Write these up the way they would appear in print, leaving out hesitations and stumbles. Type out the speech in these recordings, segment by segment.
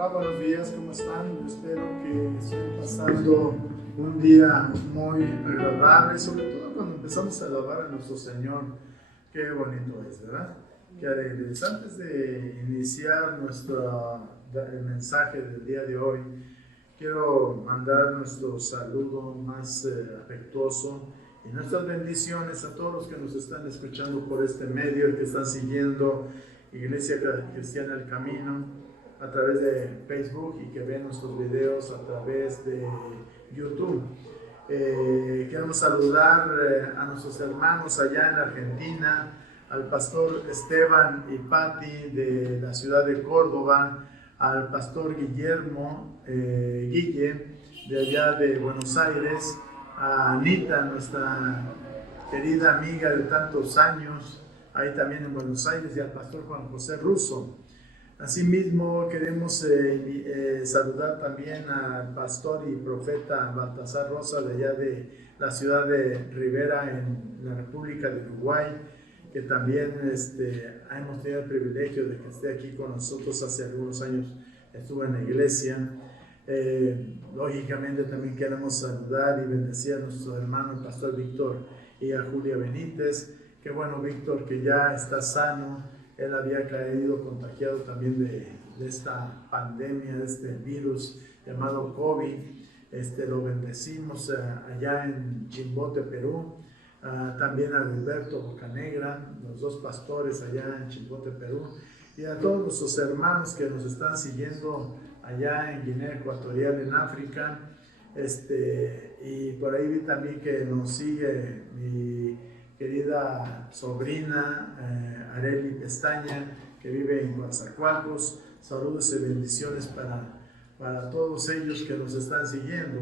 Hola, buenos días, ¿cómo están? Espero que estén pasando un día muy agradable, sobre todo cuando empezamos a alabar a nuestro Señor. Qué bonito es, ¿verdad? Qué alegres. Antes de iniciar el mensaje del día de hoy, quiero mandar nuestro saludo más afectuoso y nuestras bendiciones a todos los que nos están escuchando por este medio, que están siguiendo Iglesia Cristiana El Camino a través de Facebook y que ven nuestros videos a través de YouTube. Queremos saludar a nuestros hermanos allá en Argentina, al pastor Esteban y Patti de la ciudad de Córdoba, al pastor Guillermo Guille de allá de Buenos Aires, a Anita, nuestra querida amiga de tantos años, ahí también en Buenos Aires, y al pastor Juan José Russo. Asimismo, queremos saludar también al pastor y profeta Baltasar Rosa de allá de la ciudad de Rivera en la República de Uruguay, que también hemos tenido el privilegio de que esté aquí con nosotros. Hace algunos años estuvo en la iglesia. Lógicamente también queremos saludar y bendecir a nuestro hermano el pastor Víctor y a Julia Benítez. Qué bueno, Víctor, que ya está sano. Él había caído contagiado también de esta pandemia, de este virus llamado COVID. Lo bendecimos allá en Chimbote, Perú. También a Alberto Bocanegra, los dos pastores allá en Chimbote, Perú. Y a todos nuestros hermanos que nos están siguiendo allá en Guinea Ecuatorial, en África. Y por ahí vi también que nos sigue mi querida sobrina Areli Pestaña, que vive en Coatzacoalcos. Saludos y bendiciones para todos ellos que nos están siguiendo.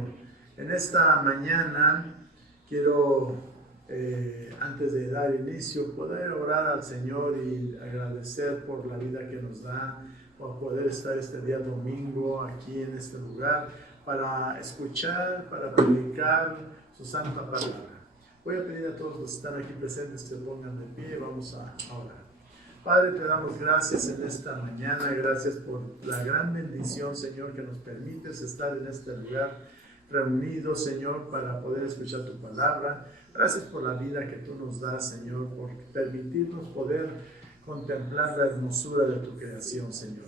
En esta mañana quiero, antes de dar inicio, poder orar al Señor y agradecer por la vida que nos da, por poder estar este día domingo aquí en este lugar para escuchar, para predicar su santa palabra. Voy a pedir a todos los que están aquí presentes que se pongan de pie y vamos a orar. Padre, te damos gracias en esta mañana, gracias por la gran bendición, Señor, que nos permites estar en este lugar reunidos, Señor, para poder escuchar tu palabra. Gracias por la vida que tú nos das, Señor, por permitirnos poder contemplar la hermosura de tu creación, Señor.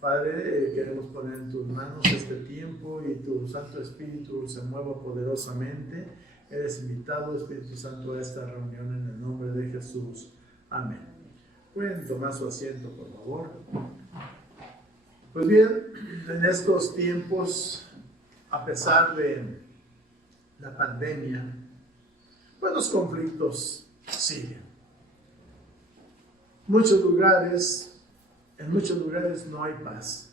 Padre, queremos poner en tus manos este tiempo y tu Santo Espíritu se mueva poderosamente. Eres invitado, Espíritu Santo, a esta reunión en el nombre de Jesús. Amén. Pueden tomar su asiento, por favor. Pues bien, en estos tiempos, a pesar de la pandemia, pues los conflictos siguen. En muchos lugares no hay paz.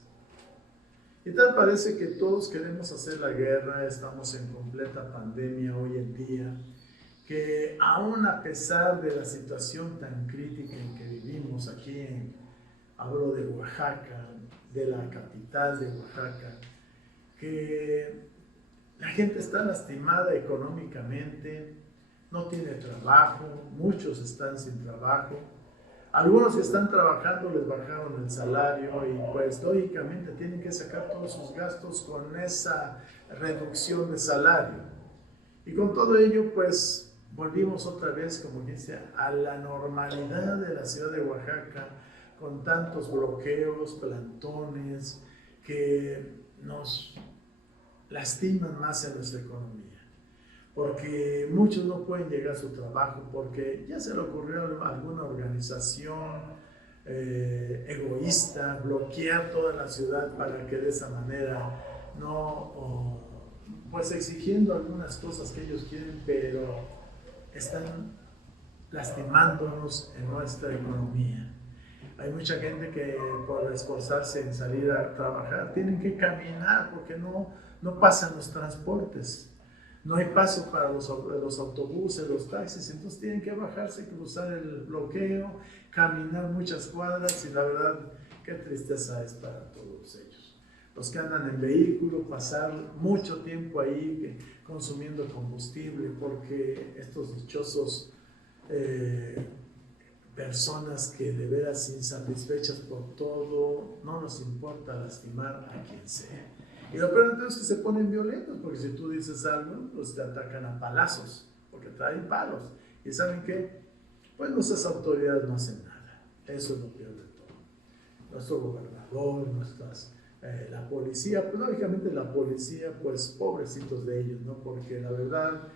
Y tal parece que todos queremos hacer la guerra, estamos en completa pandemia hoy en día, que aún a pesar de la situación tan crítica en que vivimos aquí hablo de Oaxaca, de la capital de Oaxaca, que la gente está lastimada económicamente, no tiene trabajo, muchos están sin trabajo. Algunos que están trabajando les bajaron el salario y pues lógicamente tienen que sacar todos sus gastos con esa reducción de salario. Y con todo ello pues volvimos otra vez, como dice, a la normalidad de la ciudad de Oaxaca, con tantos bloqueos, plantones que nos lastiman más en nuestra economía. Porque muchos no pueden llegar a su trabajo porque ya se le ocurrió a alguna organización egoísta bloquear toda la ciudad para que de esa manera pues exigiendo algunas cosas que ellos quieren, pero están lastimándonos en nuestra economía. Hay mucha gente que por esforzarse en salir a trabajar tienen que caminar porque no pasan los transportes. No hay paso para los autobuses, los taxis, entonces tienen que bajarse, cruzar el bloqueo, caminar muchas cuadras y la verdad, qué tristeza es para todos ellos. Los que andan en vehículo, pasar mucho tiempo ahí consumiendo combustible porque estos dichosos personas que de veras insatisfechas por todo, no nos importa lastimar a quien sea. Y lo peor entonces es que se ponen violentos, porque si tú dices algo, pues te atacan a palazos, porque traen palos. ¿Y saben qué? Pues nuestras autoridades no hacen nada. Eso es lo peor de todo. Nuestro gobernador, la policía, pues lógicamente la policía, pues pobrecitos de ellos, ¿no? Porque la verdad,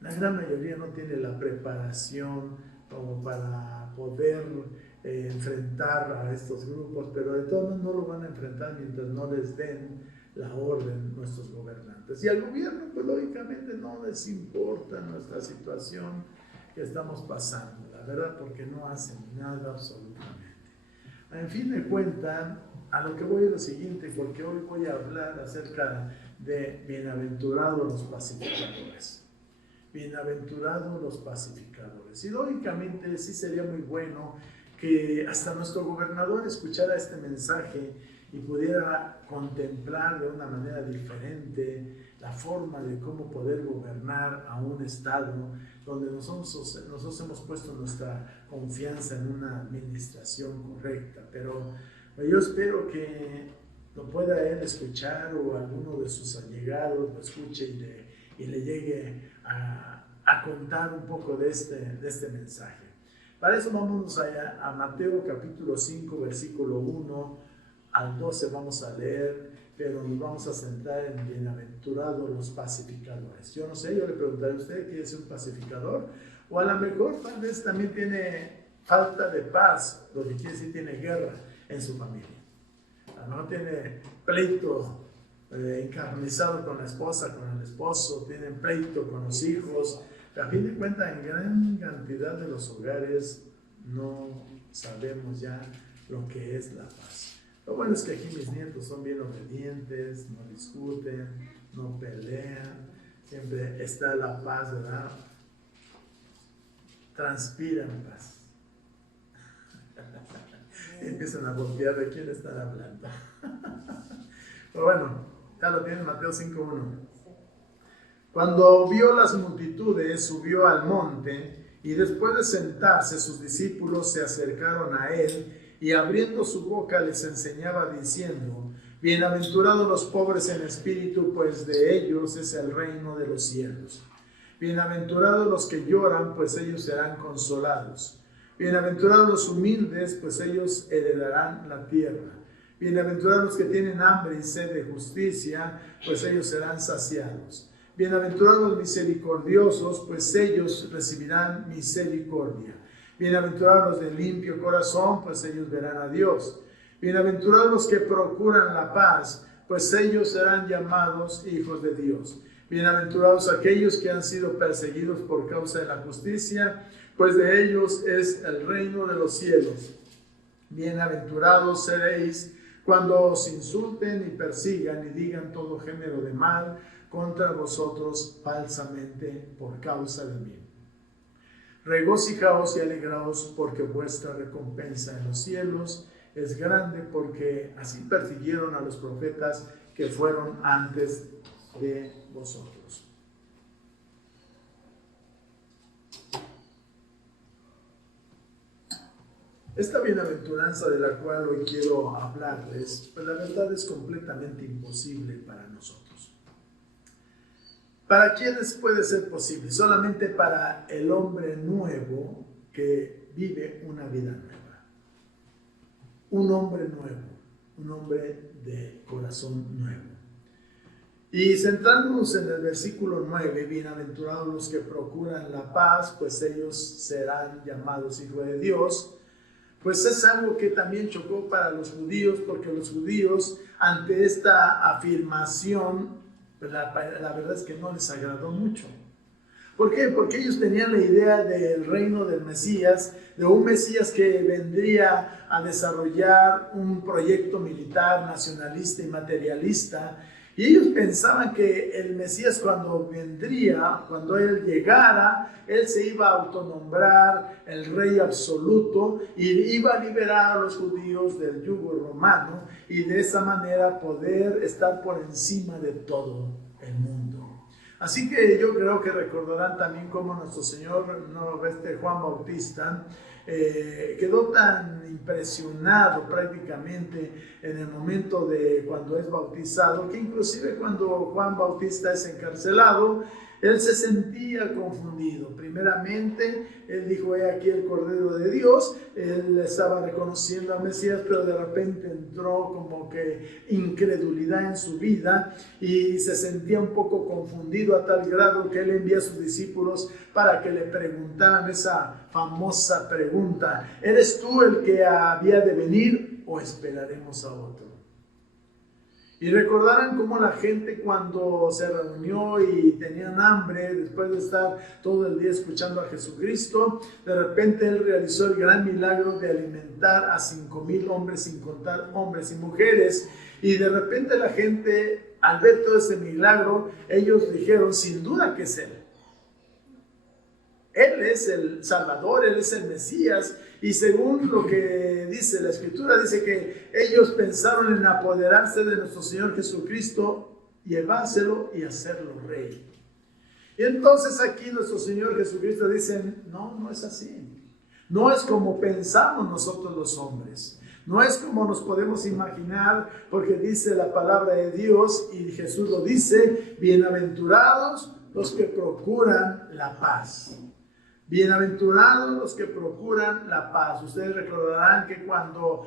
la gran mayoría no tiene la preparación como para poder enfrentar a estos grupos, pero de todos modos no lo van a enfrentar mientras no les den la orden nuestros gobernantes. Y al gobierno, pues lógicamente no les importa nuestra situación que estamos pasando, la verdad, porque no hacen nada absolutamente. En fin de cuentas, a lo que voy es lo siguiente, porque hoy voy a hablar acerca de bienaventurados los pacificadores. Bienaventurados los pacificadores. Y lógicamente sí sería muy bueno que hasta nuestro gobernador escuchara este mensaje y pudiera contemplar de una manera diferente la forma de cómo poder gobernar a un estado donde nosotros hemos puesto nuestra confianza en una administración correcta. Pero yo espero que lo pueda él escuchar o alguno de sus allegados lo escuche y le llegue a contar un poco de este mensaje. Para eso vamos a Mateo capítulo 5, versículo 1 al 12 vamos a leer, pero nos vamos a centrar en bienaventurados los pacificadores. Yo no sé, yo le preguntaré a usted, ¿quiere ser un pacificador? O a lo mejor tal vez también tiene falta de paz, lo que quiere decir tiene guerra en su familia. A lo mejor tiene pleito encarnizado con la esposa, con el esposo, tienen pleito con los hijos. A fin de cuentas, en gran cantidad de los hogares no sabemos ya lo que es la paz. Lo bueno es que aquí mis nietos son bien obedientes, no discuten, no pelean, siempre está la paz, ¿verdad? Transpiran paz. Y empiezan a voltear de quién están hablando. Pero bueno, ya lo tienen, Mateo 5:1. Cuando vio las multitudes, subió al monte, y después de sentarse, sus discípulos se acercaron a él, y abriendo su boca les enseñaba diciendo: bienaventurados los pobres en espíritu, pues de ellos es el reino de los cielos. Bienaventurados los que lloran, pues ellos serán consolados. Bienaventurados los humildes, pues ellos heredarán la tierra. Bienaventurados los que tienen hambre y sed de justicia, pues ellos serán saciados. Bienaventurados los misericordiosos, pues ellos recibirán misericordia. Bienaventurados los de limpio corazón, pues ellos verán a Dios. Bienaventurados los que procuran la paz, pues ellos serán llamados hijos de Dios. Bienaventurados aquellos que han sido perseguidos por causa de la justicia, pues de ellos es el reino de los cielos. Bienaventurados seréis cuando os insulten y persigan y digan todo género de mal contra vosotros falsamente por causa de mí. Regocijaos y alegraos, porque vuestra recompensa en los cielos es grande, porque así persiguieron a los profetas que fueron antes de vosotros. Esta bienaventuranza de la cual hoy quiero hablarles, pues la verdad es completamente imposible para nosotros. ¿Para quiénes puede ser posible? Solamente para el hombre nuevo que vive una vida nueva. Un hombre nuevo, un hombre de corazón nuevo. Y centrándonos en el versículo 9, bienaventurados los que procuran la paz, pues ellos serán llamados hijos de Dios. Pues es algo que también chocó para los judíos, porque los judíos ante esta afirmación, la verdad es que no les agradó mucho. ¿Por qué? Porque ellos tenían la idea del reino del Mesías, de un Mesías que vendría a desarrollar un proyecto militar, nacionalista y materialista. Y ellos pensaban que el Mesías cuando vendría, cuando él llegara, él se iba a autonombrar el rey absoluto y iba a liberar a los judíos del yugo romano y de esa manera poder estar por encima de todo el mundo. Así que yo creo que recordarán también cómo nuestro Señor, Juan Bautista, quedó tan impresionado prácticamente en el momento de cuando es bautizado, que inclusive cuando Juan Bautista es encarcelado, él se sentía confundido. Primeramente, él dijo: he aquí el Cordero de Dios. Él estaba reconociendo al Mesías, pero de repente entró como que incredulidad en su vida y se sentía un poco confundido, a tal grado que él envía a sus discípulos para que le preguntaran esa famosa pregunta: ¿eres tú el que había de venir o esperaremos a otro? Y recordarán cómo la gente, cuando se reunió y tenían hambre, después de estar todo el día escuchando a Jesucristo, de repente Él realizó el gran milagro de alimentar a 5,000 hombres, sin contar hombres y mujeres. Y de repente la gente, al ver todo ese milagro, ellos dijeron: sin duda que es Él. Él es el Salvador, Él es el Mesías. Y según lo que dice la Escritura, dice que ellos pensaron en apoderarse de nuestro Señor Jesucristo, llevárselo y hacerlo rey. Y entonces aquí nuestro Señor Jesucristo dice: no, no es así. No es como pensamos nosotros los hombres. No es como nos podemos imaginar, porque dice la palabra de Dios, y Jesús lo dice: bienaventurados los que procuran la paz. Bienaventurados los que procuran la paz. Ustedes recordarán que cuando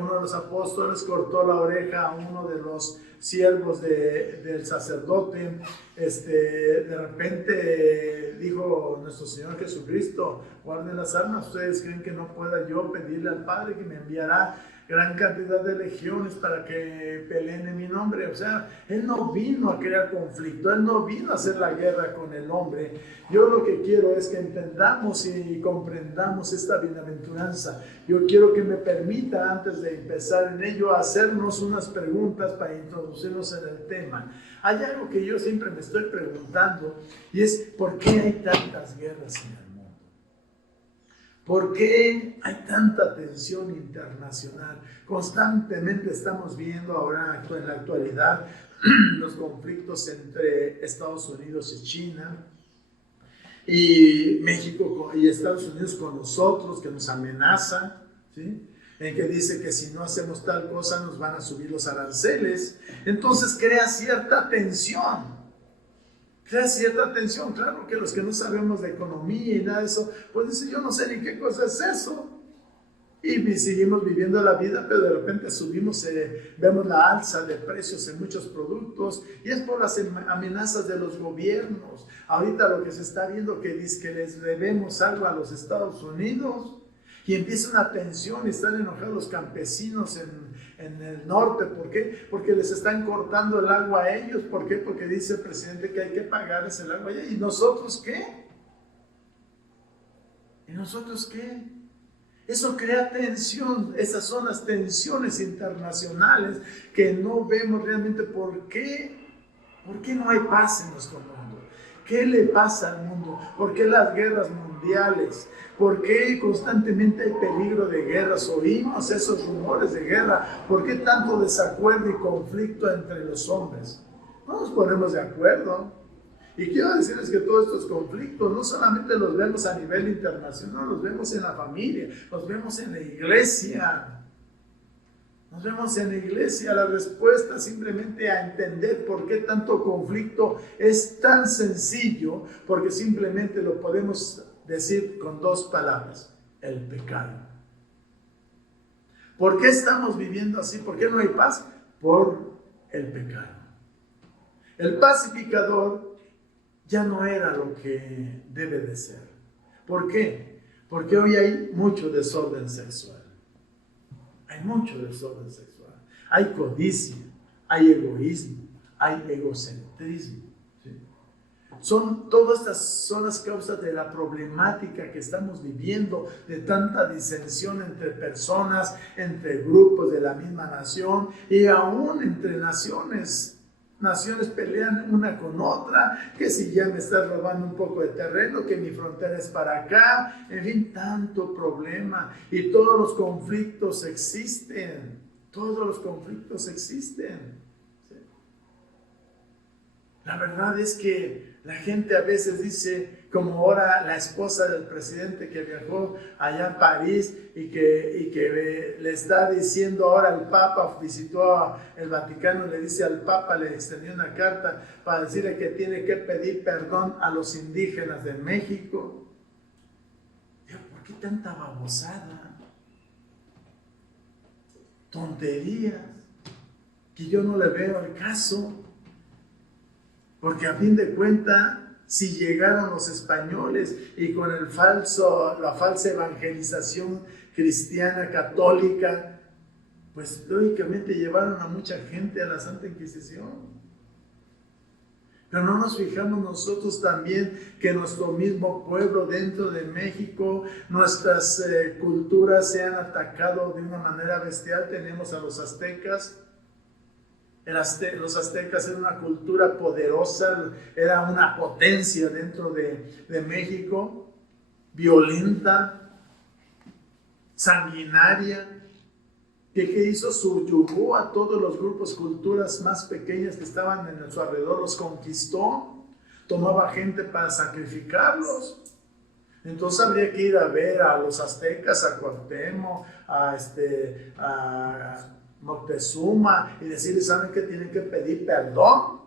uno de los apóstoles cortó la oreja a uno de los siervos del sacerdote, de repente dijo nuestro Señor Jesucristo: guarden las armas. ¿Ustedes creen que no pueda yo pedirle al Padre que me enviará gran cantidad de legiones para que peleen en mi nombre? O sea, Él no vino a crear conflicto, Él no vino a hacer la guerra con el hombre. Yo lo que quiero es que entendamos y comprendamos esta bienaventuranza. Yo quiero que me permita, antes de empezar en ello, hacernos unas preguntas para introducirnos en el tema. Hay algo que yo siempre me estoy preguntando, y es: ¿por qué hay tantas guerras en el mundo? ¿Por qué hay tanta tensión internacional? Constantemente estamos viendo ahora en la actualidad los conflictos entre Estados Unidos y China, y México y Estados Unidos con nosotros, que nos amenazan, ¿sí? En que dice que si no hacemos tal cosa nos van a subir los aranceles. Entonces crea cierta tensión. Claro que los que no sabemos de economía y nada de eso, pues dice: yo no sé ni qué cosa es eso. Y seguimos viviendo la vida, pero de repente vemos la alza de precios en muchos productos, y es por las amenazas de los gobiernos. Ahorita lo que se está viendo, que dice que les debemos algo a los Estados Unidos, y empieza una tensión, y están enojados los campesinos en el norte. ¿Por qué? Porque les están cortando el agua a ellos. ¿Por qué? Porque dice el presidente que hay que pagarles el agua allá. ¿Y nosotros qué? ¿Y nosotros qué? Eso crea tensión. Esas son las tensiones internacionales que no vemos realmente. ¿Por qué? ¿Por qué no hay paz en nuestro mundo? ¿Qué le pasa al mundo? ¿Por qué las guerras mundiales? ¿Por qué constantemente hay peligro de guerras? Oímos esos rumores de guerra. ¿Por qué tanto desacuerdo y conflicto entre los hombres? No nos ponemos de acuerdo. Y quiero decirles que todos estos conflictos no solamente los vemos a nivel internacional, los vemos en la familia, los vemos en la iglesia. Nos vemos en la iglesia. La respuesta simplemente a entender por qué tanto conflicto es tan sencillo, porque simplemente lo podemos decir con dos palabras: el pecado. ¿Por qué estamos viviendo así? ¿Por qué no hay paz? Por el pecado. El pacificador ya no era lo que debe de ser. ¿Por qué? Porque hoy hay mucho desorden sexual. Hay mucho desorden sexual. Hay codicia, hay egoísmo, hay egocentrismo. ¿Sí? Todas estas son las causas de la problemática que estamos viviendo, de tanta disensión entre personas, entre grupos de la misma nación, y aún entre naciones. Naciones pelean una con otra, que si ya me estás robando un poco de terreno, que mi frontera es para acá, en fin, tanto problema. Y todos los conflictos existen, todos los conflictos existen. ¿Sí? La verdad es que la gente a veces dice, como ahora la esposa del presidente que viajó allá a París y que le está diciendo ahora el Papa, visitó el Vaticano, le dice al Papa, le extendió una carta para decirle que tiene que pedir perdón a los indígenas de México. ¿Por qué tanta babosada? Tonterías que yo no le veo el caso. Porque a fin de cuentas, si llegaron los españoles y con la falsa evangelización cristiana, católica, pues lógicamente llevaron a mucha gente a la Santa Inquisición. Pero no nos fijamos nosotros también que nuestro mismo pueblo dentro de México, nuestras culturas se han atacado de una manera bestial. Tenemos a los aztecas. Los aztecas eran una cultura poderosa, era una potencia dentro de México, violenta, sanguinaria, que hizo, subyugó a todos los grupos, culturas más pequeñas que estaban en su alrededor, los conquistó, tomaba gente para sacrificarlos. Entonces habría que ir a ver a los aztecas, a Cuauhtémoc, a Moctezuma, y decirles, ¿saben qué? Tienen que pedir perdón.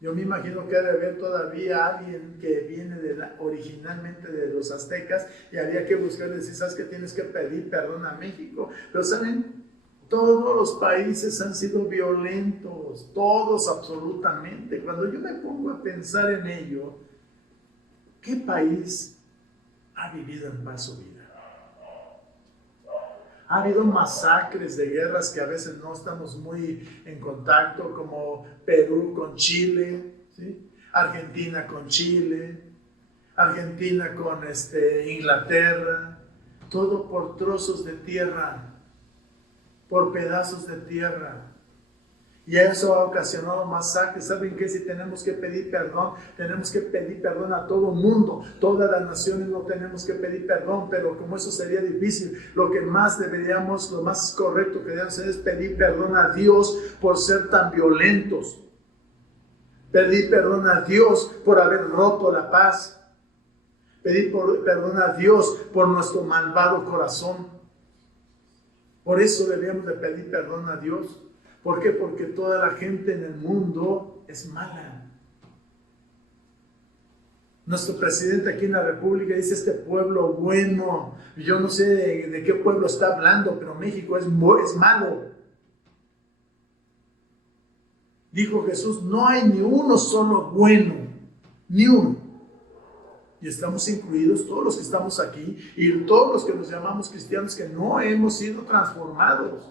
Yo me imagino que debe haber todavía alguien que viene originalmente de los aztecas y habría que buscarle y decir, ¿sabes qué? Tienes que pedir perdón a México. Pero ¿saben? Todos los países han sido violentos, todos absolutamente. Cuando yo me pongo a pensar en ello, ¿qué país ha vivido en paz su vida? Ha habido masacres de guerras que a veces no estamos muy en contacto, como Perú con Chile, ¿sí? Argentina con Chile, Argentina con Inglaterra, todo por trozos de tierra, por pedazos de tierra. Y eso ha ocasionado masacres. ¿Saben qué? Si tenemos que pedir perdón a todo el mundo. Todas las naciones no tenemos que pedir perdón, pero como eso sería difícil, lo más correcto que deberíamos hacer es pedir perdón a Dios por ser tan violentos. Pedir perdón a Dios por haber roto la paz. Pedir perdón a Dios por nuestro malvado corazón. Por eso deberíamos de pedir perdón a Dios. ¿Por qué? Porque toda la gente en el mundo es mala. Nuestro presidente aquí en la República dice, este pueblo bueno. Yo no sé de qué pueblo está hablando, pero México es malo. Dijo Jesús, no hay ni uno solo bueno, ni uno. Y estamos incluidos todos los que estamos aquí y todos los que nos llamamos cristianos que no hemos sido transformados,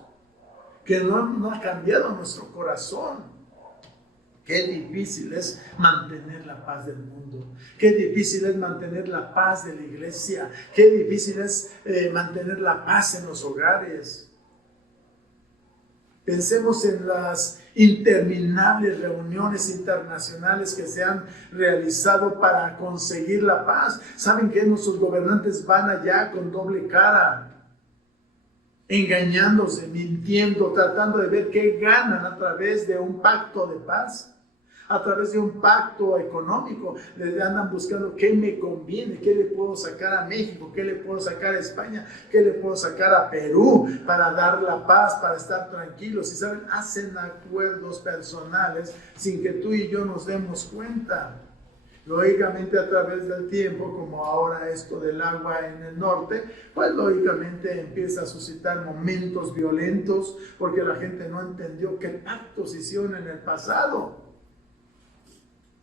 que no ha cambiado nuestro corazón. Qué difícil es mantener la paz del mundo. Qué difícil es mantener la paz de la iglesia. Qué difícil es mantener la paz en los hogares. Pensemos en las interminables reuniones internacionales que se han realizado para conseguir la paz. ¿Saben qué? Nuestros gobernantes van allá con doble cara, engañándose, mintiendo, tratando de ver qué ganan a través de un pacto de paz, a través de un pacto económico. Les andan buscando qué me conviene, qué le puedo sacar a México, qué le puedo sacar a España, qué le puedo sacar a Perú para dar la paz, para estar tranquilos. Y saben, hacen acuerdos personales sin que tú y yo nos demos cuenta. Lógicamente a través del tiempo, como ahora esto del agua en el norte, pues lógicamente empieza a suscitar momentos violentos porque la gente no entendió qué pactos hicieron en el pasado.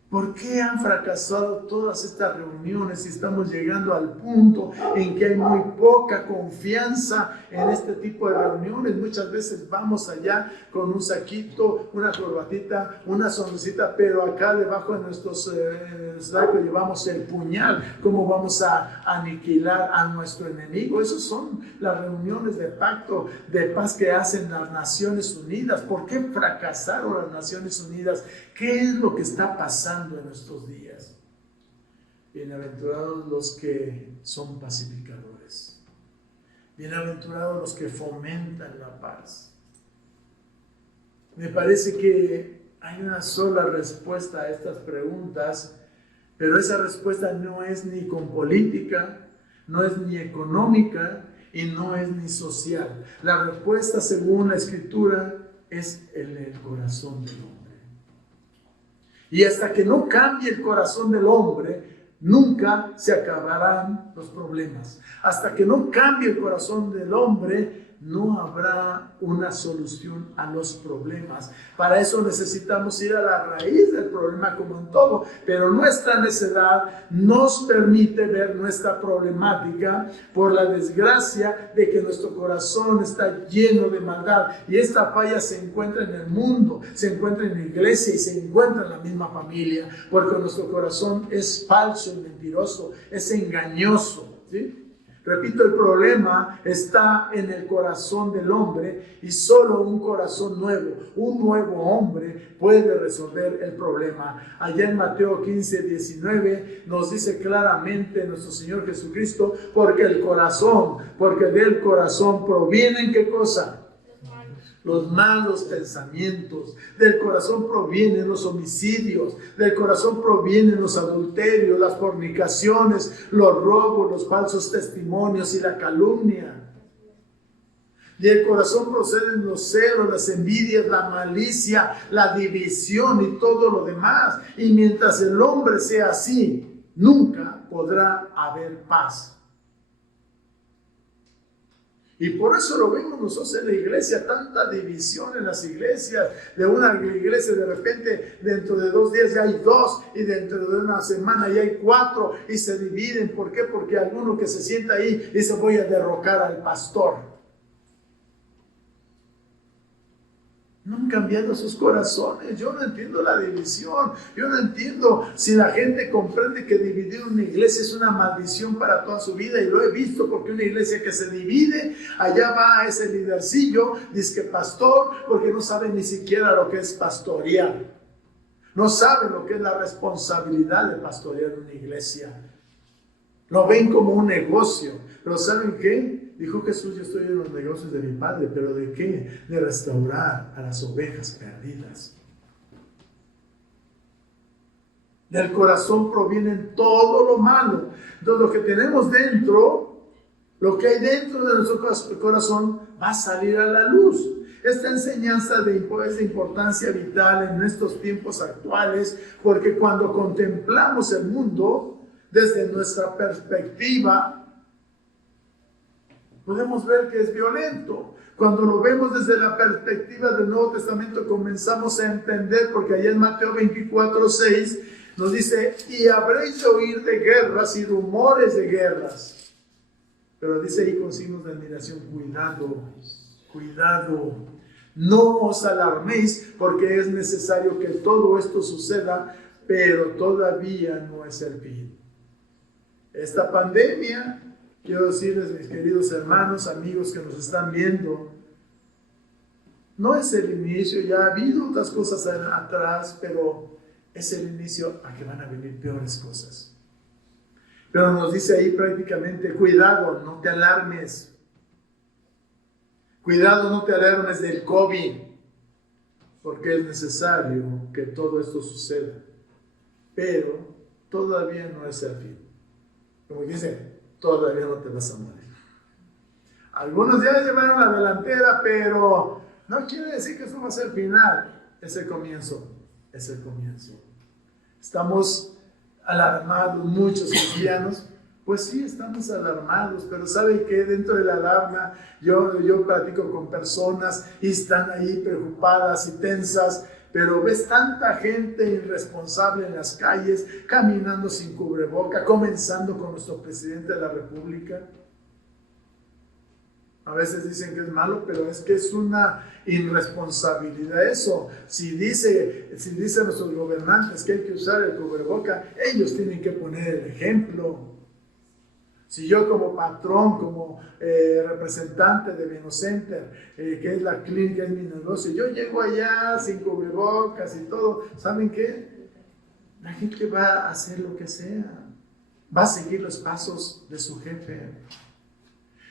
¿Por qué han fracasado todas estas reuniones si estamos llegando al punto en que hay muy poca confianza en este tipo de reuniones? Muchas veces vamos allá con un saquito, una corbatita, una sonrisita, pero acá debajo de nuestros sacos llevamos el puñal. ¿Cómo vamos a aniquilar a nuestro enemigo? Esas son las reuniones de pacto de paz que hacen las Naciones Unidas. ¿Por qué fracasaron las Naciones Unidas? ¿Qué es lo que está pasando en nuestros días? Bienaventurados los que son pacificadores. Bienaventurados los que fomentan la paz. Me parece que Hay una sola respuesta a estas preguntas, pero esa respuesta no es ni con política, no es ni económica y no es ni social. La respuesta, según la Escritura, es en el corazón del hombre. Y hasta que no cambie el corazón del hombre, nunca se acabarán los problemas. Hasta que no cambie el corazón del hombre, no habrá una solución a los problemas. Para eso necesitamos ir a la raíz del problema como en todo, pero nuestra necedad nos permite ver nuestra problemática por la desgracia de que nuestro corazón está lleno de maldad, y esta falla se encuentra en el mundo, se encuentra en la iglesia y se encuentra en la misma familia, porque nuestro corazón es falso y mentiroso, es engañoso, ¿sí? Repito, el problema está en el corazón del hombre, y solo un corazón nuevo, un nuevo hombre puede resolver el problema. Allá en Mateo 15:19 nos dice claramente nuestro Señor Jesucristo, porque del corazón provienen, ¿qué cosa? Los malos pensamientos. Del corazón provienen los homicidios, del corazón provienen los adulterios, las fornicaciones, los robos, los falsos testimonios y la calumnia. Del corazón proceden los celos, las envidias, la malicia, la división y todo lo demás. Y mientras el hombre sea así, nunca podrá haber paz. Y por eso lo vemos nosotros en la iglesia, tanta división en las iglesias. De una iglesia de repente dentro de 2 días ya hay 2, y dentro de una semana ya hay 4, y se dividen. ¿Por qué? Porque alguno que se sienta ahí dice: voy a derrocar al pastor. No han cambiado sus corazones. Yo no entiendo la división. Yo no entiendo si la gente comprende que dividir una iglesia es una maldición para toda su vida. Y lo he visto, porque una iglesia que se divide, allá va ese lidercillo, dice que pastor, porque no sabe ni siquiera lo que es pastorear. No sabe lo que es la responsabilidad de pastorear una iglesia. Lo ven como un negocio. Pero ¿saben qué? Dijo Jesús: yo estoy en los negocios de mi Padre. ¿Pero de qué? De restaurar a las ovejas perdidas. Del corazón proviene todo lo malo. Entonces lo que tenemos dentro, lo que hay dentro de nuestro corazón, va a salir a la luz. Esta enseñanza es de importancia vital en estos tiempos actuales, porque cuando contemplamos el mundo desde nuestra perspectiva, podemos ver que es violento. Cuando lo vemos desde la perspectiva del Nuevo Testamento, comenzamos a entender, porque allá en Mateo 24:6 nos dice: y habréis de oír de guerras y rumores de guerras. Pero dice ahí con signos de admiración: cuidado, no os alarméis, porque es necesario que todo esto suceda, pero todavía no es el fin. Esta pandemia, quiero decirles, mis queridos hermanos, amigos que nos están viendo, no es el inicio. Ya ha habido otras cosas atrás, pero es el inicio a que van a venir peores cosas. Pero nos dice ahí prácticamente: cuidado, no te alarmes. Cuidado, no te alarmes del COVID, porque es necesario que todo esto suceda, pero todavía no es el fin. Como dicen, todavía no te vas a morir. Algunos ya llevaron la delantera, pero no quiere decir que eso va a ser el final. Es el comienzo. Es el comienzo. Estamos alarmados, muchos cristianos. Pues sí, estamos alarmados, pero ¿saben qué? Dentro de la alarma, yo platico con personas y están ahí preocupadas y tensas, pero ves tanta gente irresponsable en las calles, caminando sin cubreboca, comenzando con nuestro presidente de la República. A veces dicen que es malo, pero es que es una irresponsabilidad eso. Si dicen nuestros gobernantes que hay que usar el cubreboca, ellos tienen que poner el ejemplo. Si yo como patrón, como representante de Venocenter, que es la clínica, es mi negocio, yo llego allá sin cubrebocas y todo, ¿saben qué? La gente va a hacer lo que sea, va a seguir los pasos de su jefe.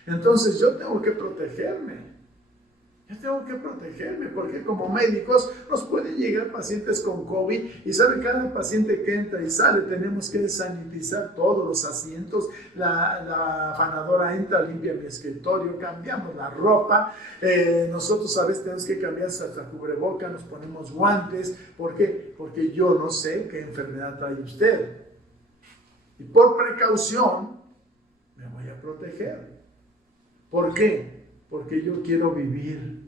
Entonces yo tengo que protegerme. Yo tengo que protegerme porque como médicos nos pueden llegar pacientes con COVID y sabe, cada paciente que entra y sale tenemos que sanitizar todos los asientos, la afanadora entra, limpia mi escritorio, cambiamos la ropa, nosotros a veces tenemos que cambiar hasta cubreboca, nos ponemos guantes. ¿Por qué? Porque yo no sé qué enfermedad trae usted y por precaución me voy a proteger. ¿Por qué? Porque yo quiero vivir,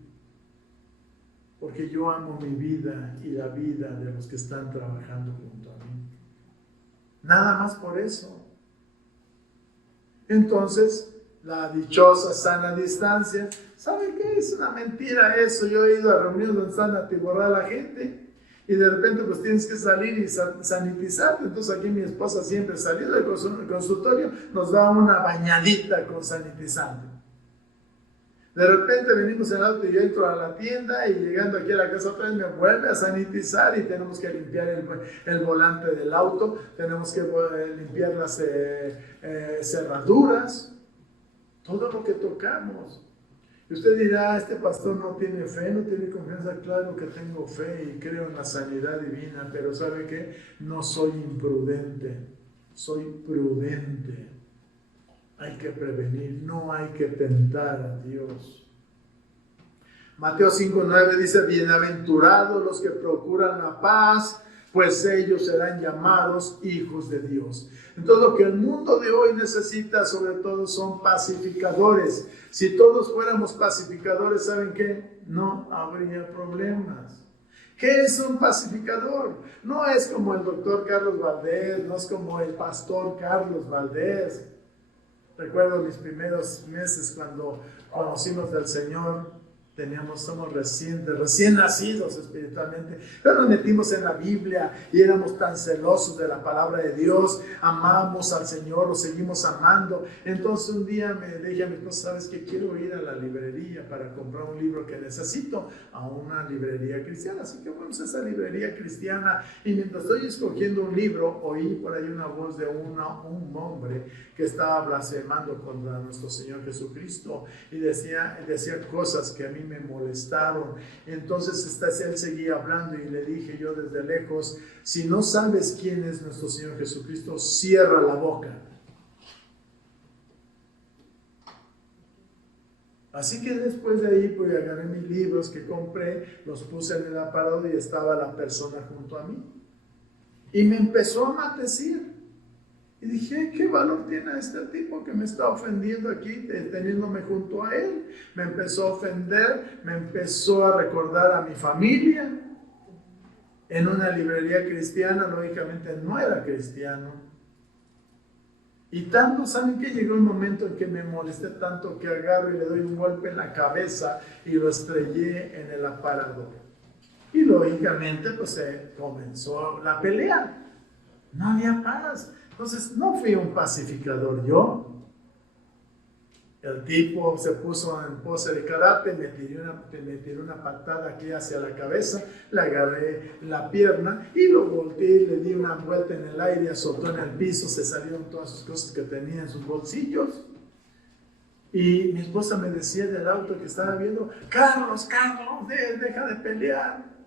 porque yo amo mi vida y la vida de los que están trabajando junto a mí. Nada más por eso. Entonces, la dichosa sana distancia, ¿saben qué? Es una mentira eso. Yo he ido a reuniones donde están atiborrada la gente y de repente pues tienes que salir y sanitizarte. Entonces aquí mi esposa siempre saliendo del consultorio nos da una bañadita con sanitizante. De repente venimos en el auto y yo entro a la tienda y llegando aquí a la casa otra vez me vuelve a sanitizar y tenemos que limpiar el volante del auto, tenemos que limpiar las cerraduras, todo lo que tocamos. Y usted dirá, este pastor no tiene fe, no tiene confianza. Claro que tengo fe y creo en la sanidad divina, pero ¿sabe qué? No soy imprudente, soy prudente. Hay que prevenir, no hay que tentar a Dios. Mateo 5:9 dice, bienaventurados los que procuran la paz, pues ellos serán llamados hijos de Dios. Entonces lo que el mundo de hoy necesita sobre todo son pacificadores. Si todos fuéramos pacificadores, ¿saben qué? No habría problemas. ¿Qué es un pacificador? No es como el doctor Carlos Valdés, no es como el pastor Carlos Valdés. Recuerdo mis primeros meses cuando conocimos del Señor, somos recién nacidos espiritualmente, pero nos metimos en la Biblia y éramos tan celosos de la palabra de Dios, amamos al Señor, lo seguimos amando. Entonces un día me dije a mi esposa, ¿sabes qué? Quiero ir a la librería para comprar un libro que necesito, a una librería cristiana. Así que fuimos a esa librería cristiana y mientras estoy escogiendo un libro, oí por ahí una voz de un hombre que estaba blasfemando contra nuestro Señor Jesucristo y decía cosas que a mí me molestaron. Entonces él seguía hablando y le dije yo desde lejos, si no sabes quién es nuestro Señor Jesucristo, cierra la boca. Así que después de ahí pues agarré mis libros que compré, los puse en el aparador y estaba la persona junto a mí y me empezó a maldecir. Y dije, ¿qué valor tiene este tipo que me está ofendiendo aquí, teniéndome junto a él? Me empezó a ofender, me empezó a recordar a mi familia. En una librería cristiana, lógicamente no era cristiano. Y tanto, ¿saben qué? Llegó un momento en que me molesté tanto que agarro y le doy un golpe en la cabeza y lo estrellé en el aparador. Y lógicamente, pues se comenzó la pelea. No había paz. Entonces, no fui un pacificador yo. El tipo se puso en pose de karate, me tiró una patada aquí hacia la cabeza, le agarré la pierna y lo volteé, le di una vuelta en el aire, azotó en el piso, se salieron todas sus cosas que tenía en sus bolsillos. Y mi esposa me decía del auto que estaba viendo, Carlos, deja de pelear.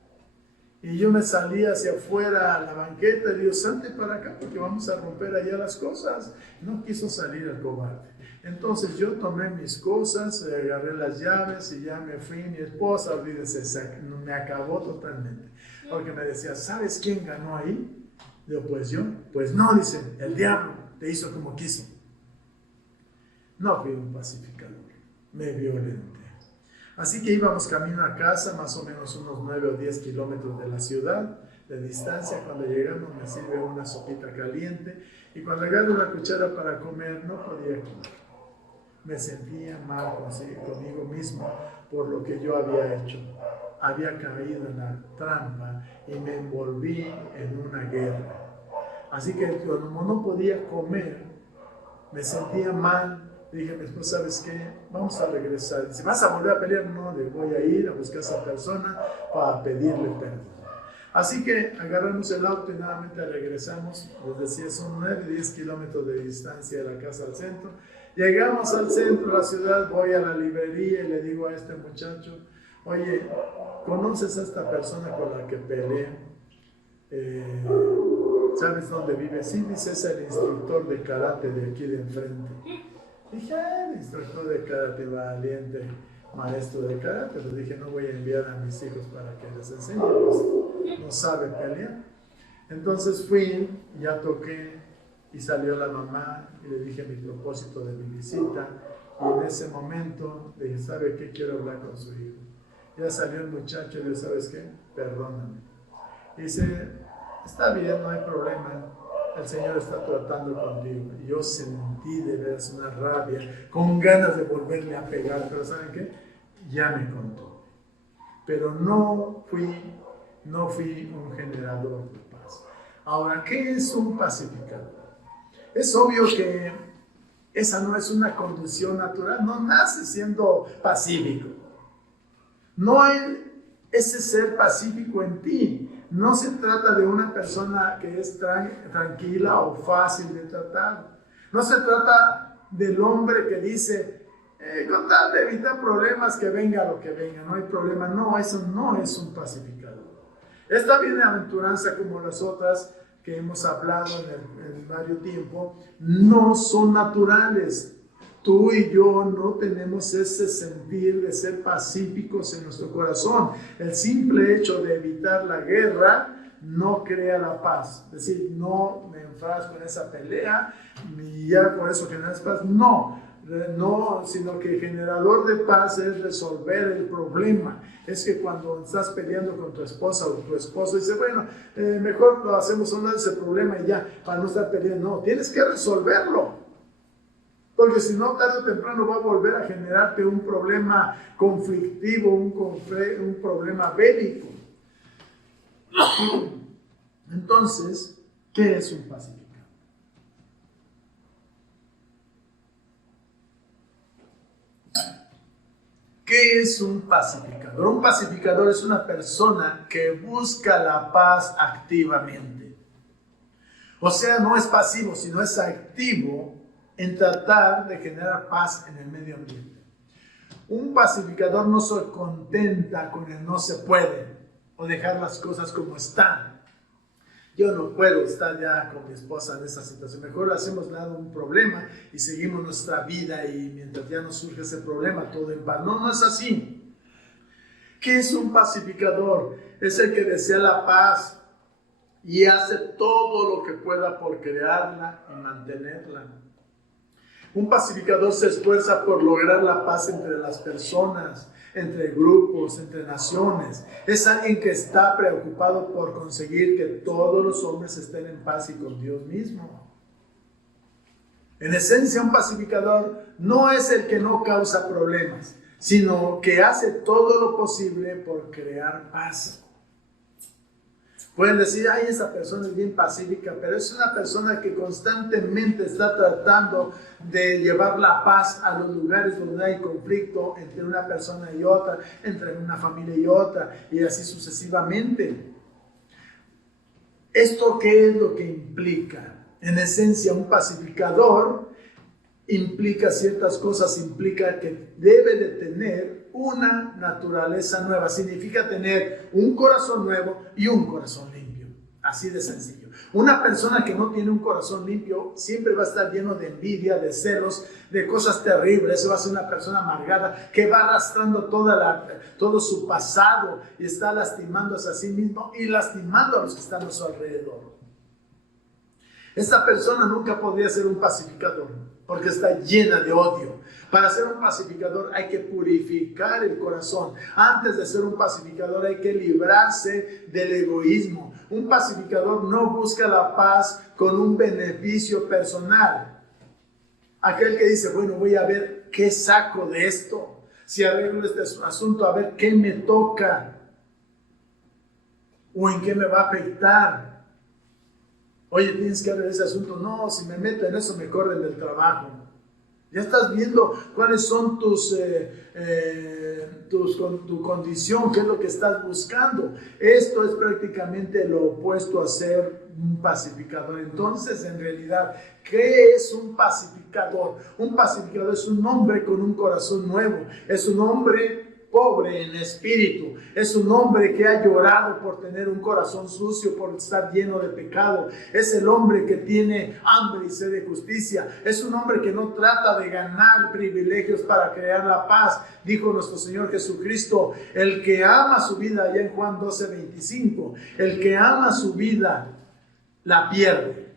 Y yo me salí hacia afuera a la banqueta y digo, salte para acá porque vamos a romper allá las cosas. No quiso salir el cobarde. Entonces yo tomé mis cosas, agarré las llaves y ya me fui. Mi esposa, olvídese, me acabó totalmente. Porque me decía, ¿sabes quién ganó ahí? Digo, pues yo. Pues no, dice, el diablo te hizo como quiso. No fui un pacificador, me violenté. Así que íbamos camino a casa, más o menos unos 9 o 10 kilómetros de la ciudad de distancia. Cuando llegamos me sirve una sopita caliente y cuando agarro la cuchara para comer no podía comer. Me sentía mal conmigo mismo por lo que yo había hecho. Había caído en la trampa y me envolví en una guerra. Así que como no podía comer, me sentía mal. Dije a mi esposa, ¿sabes qué? Vamos a regresar. Dice, ¿vas a volver a pelear? No, voy a ir a buscar a esa persona para pedirle perdón. Así que agarramos el auto y nuevamente regresamos. Les decía, son 9-10 kilómetros de distancia de la casa al centro. Llegamos al centro de la ciudad, voy a la librería y le digo a este muchacho, oye, ¿conoces a esta persona con la que peleé? ¿Sabes dónde vive? Sí, dice, es el instructor de karate de aquí de enfrente. Dije, el instructor de karate, valiente maestro de karate. Le dije, no voy a enviar a mis hijos para que les enseñe, pues no sabe pelear. Entonces fui, ya toqué y salió la mamá y le dije mi propósito de mi visita. Y en ese momento le dije, ¿sabe qué? Quiero hablar con su hijo. Ya salió el muchacho y le dije, ¿sabes qué? Perdóname. Y dice, está bien, no hay problema. El Señor está tratando contigo. Y yo sentí de veras una rabia, con ganas de volverle a pegar, pero ¿saben qué? Ya me contó. Pero no fui un generador de paz. Ahora, ¿qué es un pacificador? Es obvio que esa no es una condición natural, no nace siendo pacífico. No hay ese ser pacífico en ti. No se trata de una persona que es tranquila o fácil de tratar. No se trata del hombre que dice, con tal de evitar problemas, que venga lo que venga, no hay problema. No, eso no es un pacificador. Esta bienaventuranza, como las otras que hemos hablado en varios tiempo, no son naturales. Tú y yo no tenemos ese sentir de ser pacíficos en nuestro corazón. El simple hecho de evitar la guerra no crea la paz. Es decir, no me enfrasco en esa pelea y ya por eso generas paz. No, sino que el generador de paz es resolver el problema. Es que cuando estás peleando con tu esposa o tu esposo, dice, bueno, mejor lo hacemos a un lado de ese problema y ya, para no estar peleando. No, tienes que resolverlo. Porque si no, tarde o temprano va a volver a generarte un problema conflictivo, un problema bélico. Entonces, ¿qué es un pacificador? ¿Qué es un pacificador? Un pacificador es una persona que busca la paz activamente. O sea, no es pasivo, sino es activo en tratar de generar paz en el medio ambiente. Un pacificador no se contenta con el no se puede o dejar las cosas como están. Yo no puedo estar ya con mi esposa en esa situación. Mejor hacemos nada un problema y seguimos nuestra vida y mientras ya no surge ese problema, todo en paz. No, no es así. ¿Qué es un pacificador? Es el que desea la paz y hace todo lo que pueda por crearla y mantenerla. Un pacificador se esfuerza por lograr la paz entre las personas, entre grupos, entre naciones. Es alguien que está preocupado por conseguir que todos los hombres estén en paz y con Dios mismo. En esencia, un pacificador no es el que no causa problemas, sino que hace todo lo posible por crear paz. Pueden decir, ay, esa persona es bien pacífica, pero es una persona que constantemente está tratando de llevar la paz a los lugares donde hay conflicto entre una persona y otra, entre una familia y otra, y así sucesivamente. ¿Esto qué es lo que implica? En esencia, un pacificador implica ciertas cosas, implica que debe de tener una naturaleza nueva, significa tener un corazón nuevo y un corazón limpio, así de sencillo. Una persona que no tiene un corazón limpio siempre va a estar lleno de envidia, de celos, de cosas terribles. Va a ser una persona amargada que va arrastrando todo su pasado y está lastimándose a sí mismo y lastimando a los que están a su alrededor. Esta persona nunca podría ser un pacificador porque está llena de odio. Para ser un pacificador hay que purificar el corazón. Antes de ser un pacificador hay que librarse del egoísmo. Un pacificador no busca la paz con un beneficio personal. Aquel que dice, bueno, voy a ver qué saco de esto. Si arreglo este asunto, a ver qué me toca. O en qué me va a afectar. Oye, tienes que arreglar ese asunto. No, si me meto en eso me corren del trabajo. Ya estás viendo cuáles son tu condición, qué es lo que estás buscando. Esto es prácticamente lo opuesto a ser un pacificador. Entonces, en realidad, ¿qué es un pacificador? Un pacificador es un hombre con un corazón nuevo. Es un hombre pobre en espíritu, es un hombre que ha llorado por tener un corazón sucio, por estar lleno de pecado. Es el hombre que tiene hambre y sed de justicia. Es un hombre que no trata de ganar privilegios para crear la paz. Dijo nuestro Señor Jesucristo: el que ama su vida, allá en Juan 12:25, el que ama su vida la pierde,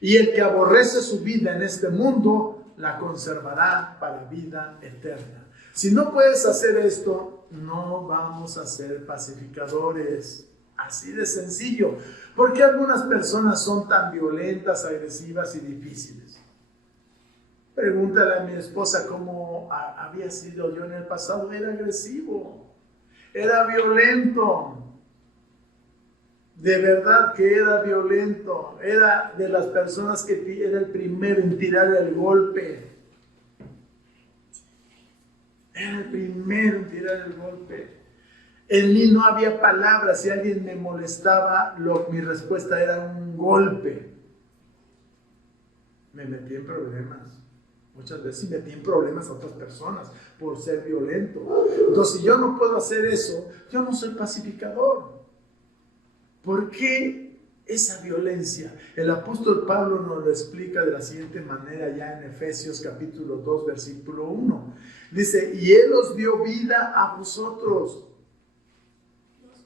y el que aborrece su vida en este mundo la conservará para vida eterna. Si no puedes hacer esto, no vamos a ser pacificadores. Así de sencillo. ¿Por qué algunas personas son tan violentas, agresivas y difíciles? Pregúntale a mi esposa cómo había sido yo en el pasado. Era agresivo, era violento. De verdad que era violento. Era de las personas que era el primero en tirar el golpe. Era el primero en tirar el golpe. En mí no había palabras. Si alguien me molestaba, mi respuesta era un golpe. Me metí en problemas. Muchas veces metí en problemas a otras personas por ser violento. Entonces, si yo no puedo hacer eso, yo no soy pacificador. ¿Por qué esa violencia? El apóstol Pablo nos lo explica de la siguiente manera ya en Efesios capítulo 2, versículo 1. Dice: y Él os dio vida a vosotros.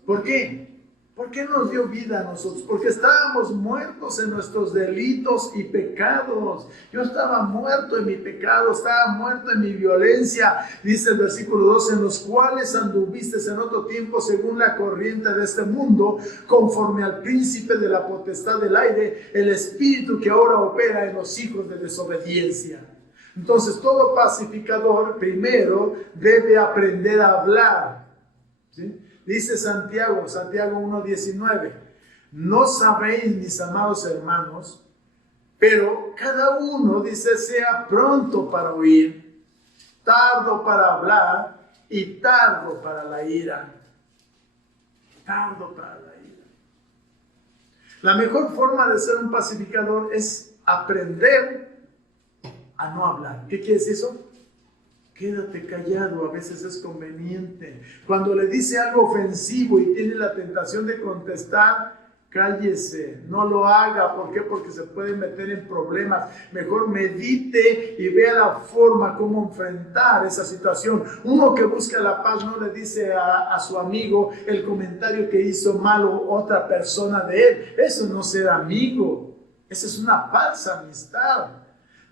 ¿Por qué? ¿Por qué nos dio vida a nosotros? Porque estábamos muertos en nuestros delitos y pecados. Yo estaba muerto en mi pecado, estaba muerto en mi violencia. Dice el versículo 2: en los cuales anduvisteis en otro tiempo según la corriente de este mundo, conforme al príncipe de la potestad del aire, el espíritu que ahora opera en los hijos de desobediencia. Entonces, todo pacificador primero debe aprender a hablar, ¿sí? Dice Santiago 1:19: no sabéis, mis amados hermanos, pero cada uno, dice, sea pronto para oír, tardo para hablar y tardo para la ira. Tardo para la ira. La mejor forma de ser un pacificador es aprender a no hablar. ¿Qué quiere decir eso? Quédate callado, a veces es conveniente. Cuando le dice algo ofensivo y tiene la tentación de contestar, cállese, no lo haga. ¿Por qué? Porque se puede meter en problemas. Mejor medite y vea la forma cómo enfrentar esa situación. Uno que busca la paz no le dice a su amigo el comentario que hizo malo otra persona de él. Eso no es ser amigo, esa es una falsa amistad.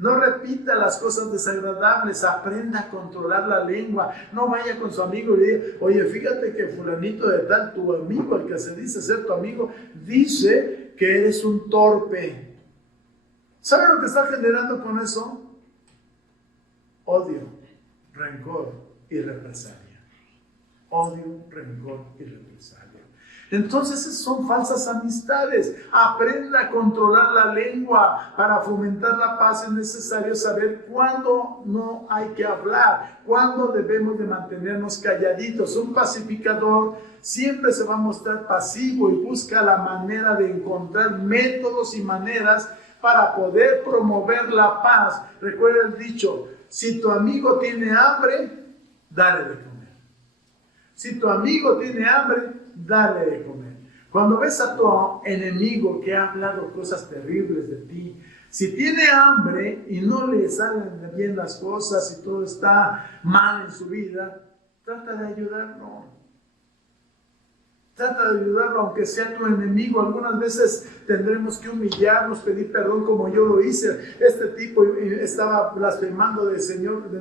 No repita las cosas desagradables, aprenda a controlar la lengua. No vaya con su amigo y le diga: oye, fíjate que fulanito de tal, tu amigo, el que se dice ser tu amigo, dice que eres un torpe. ¿Sabe lo que está generando con eso? Odio, rencor y represalia. Odio, rencor y represalia. Entonces son falsas amistades. Aprenda a controlar la lengua. Para fomentar la paz es necesario saber cuándo no hay que hablar, cuándo debemos de mantenernos calladitos. Un pacificador siempre se va a mostrar pasivo y busca la manera de encontrar métodos y maneras para poder promover la paz. Recuerda el dicho: si tu amigo tiene hambre, dale de comer. Si tu amigo tiene hambre, dale de comer. Cuando ves a tu enemigo que ha hablado cosas terribles de ti, si tiene hambre y no le salen bien las cosas y todo está mal en su vida, trata de ayudarlo. Trata de ayudarlo, aunque sea tu enemigo. Algunas veces tendremos que humillarnos, pedir perdón, como yo lo hice. Este tipo estaba blasfemando de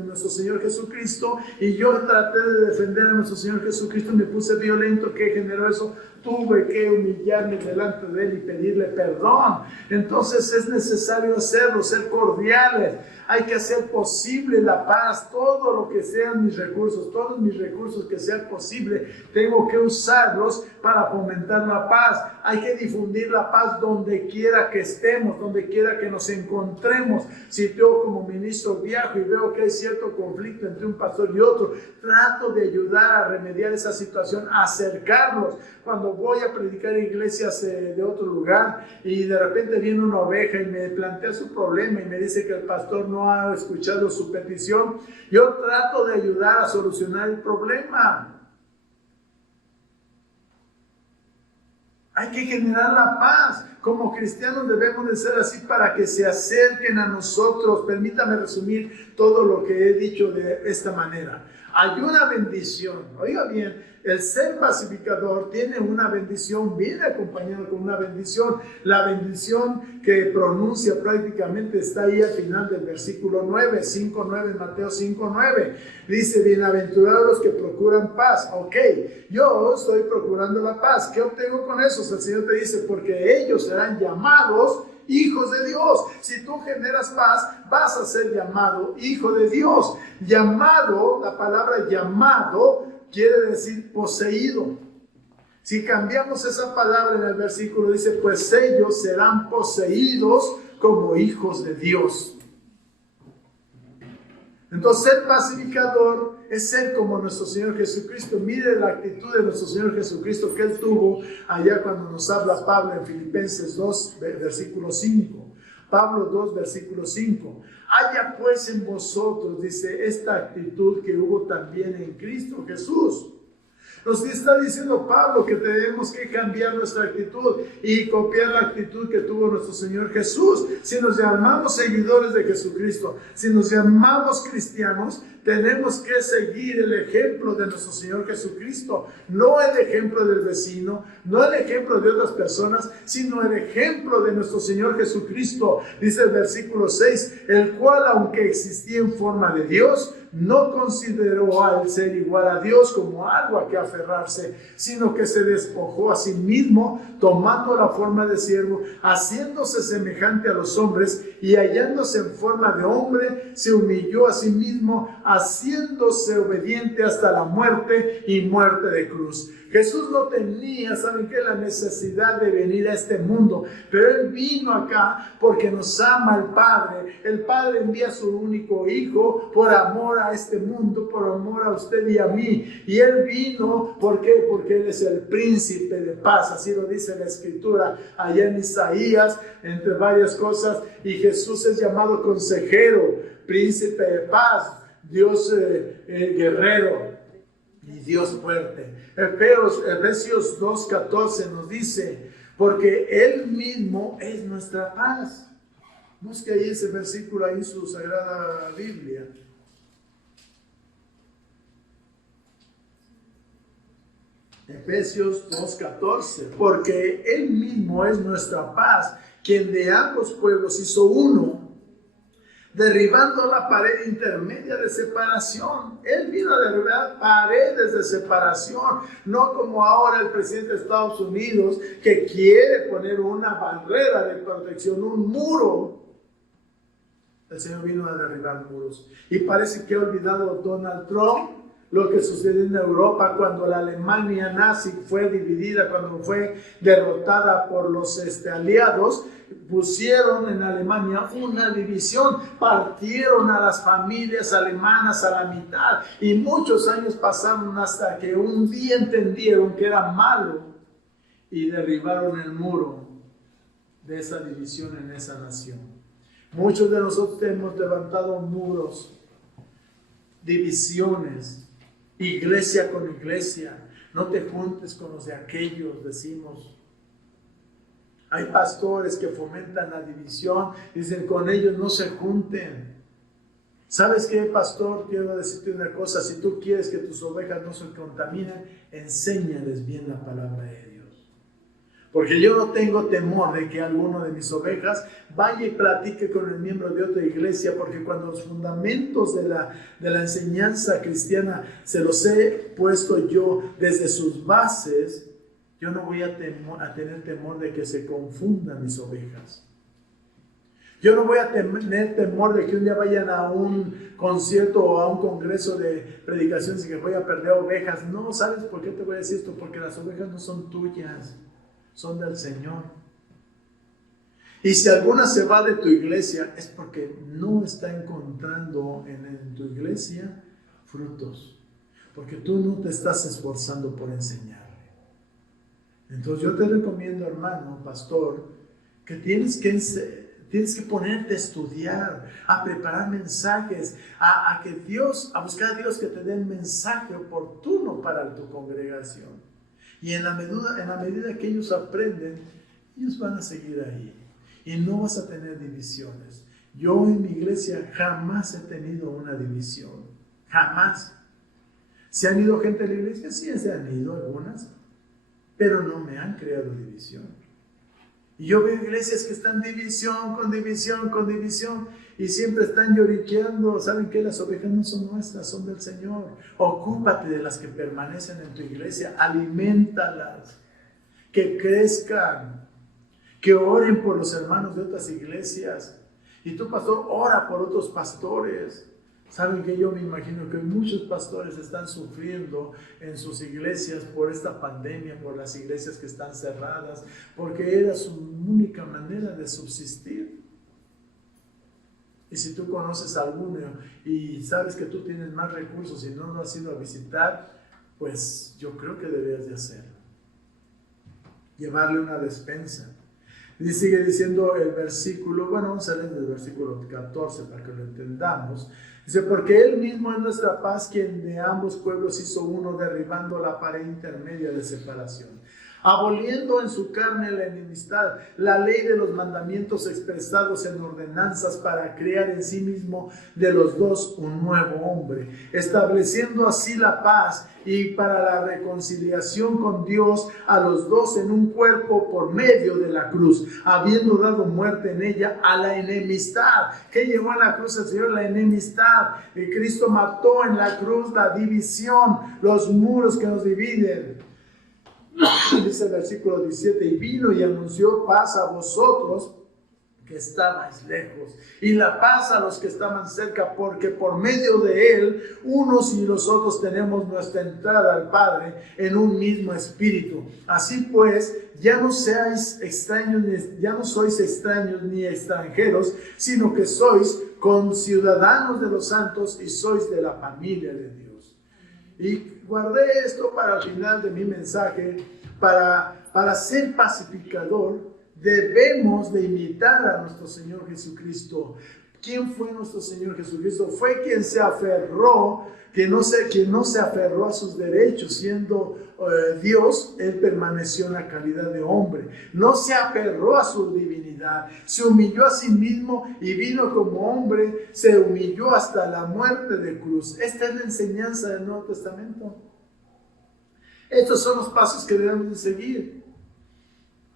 nuestro Señor Jesucristo, y yo traté de defender a nuestro Señor Jesucristo y me puse violento. ¿Qué generó eso? tuve que humillarme delante de Él y pedirle perdón. Entonces es necesario hacerlo, ser cordiales. Hay que hacer posible la paz, todo lo que sean mis recursos, todos mis recursos que sean posible, tengo que usarlos para fomentar la paz. Hay que difundir la paz donde quiera que estemos, donde quiera que nos encontremos. Si yo como ministro viajo y veo que hay cierto conflicto entre un pastor y otro, trato de ayudar a remediar esa situación, a acercarlos. Cuando voy a predicar en iglesias de otro lugar y de repente viene una oveja y me plantea su problema y me dice que el pastor no ha escuchado su petición, yo trato de ayudar a solucionar el problema. Hay que generar la paz. Como cristianos debemos de ser así para que se acerquen a nosotros. Permítame resumir todo lo que he dicho de esta manera. Hay una bendición. Oiga bien, el ser pacificador tiene una bendición, viene acompañado con una bendición. La bendición que pronuncia prácticamente está ahí al final del versículo 9, 5:9, Mateo 5:9. Dice, bienaventurados los que procuran paz. Ok, yo estoy procurando la paz. ¿Qué obtengo con eso? El Señor te dice, porque ellos serán llamados hijos de Dios. Si tú generas paz, vas a ser llamado hijo de Dios. Llamado, la palabra llamado quiere decir poseído. Si cambiamos esa palabra en el versículo, dice, pues ellos serán poseídos como hijos de Dios. Entonces, ser pacificador es ser como nuestro Señor Jesucristo. Mire la actitud de nuestro Señor Jesucristo que Él tuvo allá cuando nos habla Pablo en Filipenses 2, versículo 5. Pablo 2, versículo 5. Haya pues en vosotros, dice, esta actitud que hubo también en Cristo Jesús. Nos está diciendo Pablo que tenemos que cambiar nuestra actitud y copiar la actitud que tuvo nuestro Señor Jesús. Si nos llamamos seguidores de Jesucristo, si nos llamamos cristianos, tenemos que seguir el ejemplo de nuestro Señor Jesucristo. No el ejemplo del vecino, no el ejemplo de otras personas, sino el ejemplo de nuestro Señor Jesucristo. Dice el versículo 6, el cual, aunque existía en forma de Dios, no consideró al ser igual a Dios como algo a que aferrarse, sino que se despojó a sí mismo, tomando la forma de siervo, haciéndose semejante a los hombres, y hallándose en forma de hombre, se humilló a sí mismo, haciéndose obediente hasta la muerte y muerte de cruz. Jesús no tenía, ¿saben qué? La necesidad de venir a este mundo, pero Él vino acá porque nos ama el Padre. El Padre envía a su único Hijo por amor a este mundo, por amor a usted y a mí. Y Él vino, ¿por qué? Porque Él es el príncipe de paz, así lo dice la Escritura allá en Isaías, entre varias cosas. Y Jesús es llamado consejero, príncipe de paz, Dios guerrero y Dios fuerte. Efesios 2:14 nos dice, porque Él mismo es nuestra paz. Busque ahí ese versículo ahí en su Sagrada Biblia. Efesios 2:14, porque Él mismo es nuestra paz, quien de ambos pueblos hizo uno, derribando la pared intermedia de separación. Él vino a derribar paredes de separación, no como ahora el presidente de Estados Unidos que quiere poner una barrera de protección, un muro. El Señor vino a derribar muros. Y parece que ha olvidado Donald Trump lo que sucedió en Europa cuando la Alemania nazi fue dividida, cuando fue derrotada por los aliados. Pusieron en Alemania una división, partieron a las familias alemanas a la mitad y muchos años pasaron hasta que un día entendieron que era malo y derribaron el muro de esa división en esa nación. Muchos de nosotros hemos levantado muros, divisiones, iglesia con iglesia. No te juntes con los de aquellos, decimos. Hay pastores que fomentan la división, dicen con ellos no se junten. ¿Sabes qué, pastor? Quiero decirte una cosa, si tú quieres que tus ovejas no se contaminen, enséñales bien la palabra de Dios. Porque yo no tengo temor de que alguno de mis ovejas vaya y platique con el miembro de otra iglesia, porque cuando los fundamentos de la enseñanza cristiana se los he puesto yo desde sus bases, Yo no voy a tener temor de que se confundan mis ovejas. Yo no voy a tener temor de que un día vayan a un concierto o a un congreso de predicaciones y que voy a perder ovejas. No, ¿sabes por qué te voy a decir esto? Porque las ovejas no son tuyas, son del Señor. Y si alguna se va de tu iglesia, es porque no está encontrando en tu iglesia frutos. Porque tú no te estás esforzando por enseñarle. Entonces yo te recomiendo, hermano, pastor, que tienes que ponerte a estudiar, a preparar mensajes, a buscar a Dios que te dé el mensaje oportuno para tu congregación. Y en la medida que ellos aprenden, ellos van a seguir ahí. Y no vas a tener divisiones. Yo en mi iglesia jamás he tenido una división. Jamás. ¿Se han ido gente de la iglesia? Sí, se han ido algunas. Pero no me han creado división. Y yo veo iglesias que están división con división con división y siempre están lloriqueando. ¿Saben qué? Las ovejas no son nuestras, son del Señor. Ocúpate de las que permanecen en tu iglesia, aliméntalas, que crezcan, que oren por los hermanos de otras iglesias. Y tú, pastor, ora por otros pastores. Saben que yo me imagino que muchos pastores están sufriendo en sus iglesias por esta pandemia, por las iglesias que están cerradas, porque era su única manera de subsistir. Y si tú conoces a alguno y sabes que tú tienes más recursos y no lo has ido a visitar, pues yo creo que deberías de hacerlo. Llevarle una despensa. Y sigue diciendo el versículo, bueno, vamos a leer el versículo 14 para que lo entendamos. Dice, porque Él mismo es nuestra paz, quien de ambos pueblos hizo uno, derribando la pared intermedia de separación, aboliendo en su carne la enemistad, la ley de los mandamientos expresados en ordenanzas, para crear en sí mismo de los dos un nuevo hombre, estableciendo así la paz y para la reconciliación con Dios a los dos en un cuerpo por medio de la cruz, habiendo dado muerte en ella a la enemistad. ¿Qué llevó a la cruz el Señor? La enemistad. Y Cristo mató en la cruz la división, los muros que nos dividen. Dice el versículo 17, y vino y anunció paz a vosotros que estabais lejos, y la paz a los que estaban cerca, porque por medio de Él, unos y los otros tenemos nuestra entrada al Padre en un mismo espíritu. Así pues, ya no sois extraños ni extranjeros, sino que sois conciudadanos de los santos y sois de la familia de Dios. Y guardé esto para el final de mi mensaje, para ser pacificador. Debemos de imitar a nuestro Señor Jesucristo. ¿Quién fue nuestro Señor Jesucristo? Fue quien se aferró, quien no se aferró a sus derechos. Siendo Dios, Él permaneció en la calidad de hombre. No se aferró a su divinidad. Se humilló a sí mismo y vino como hombre. Se humilló hasta la muerte de cruz. Esta es la enseñanza del Nuevo Testamento. Estos son los pasos que debemos de seguir.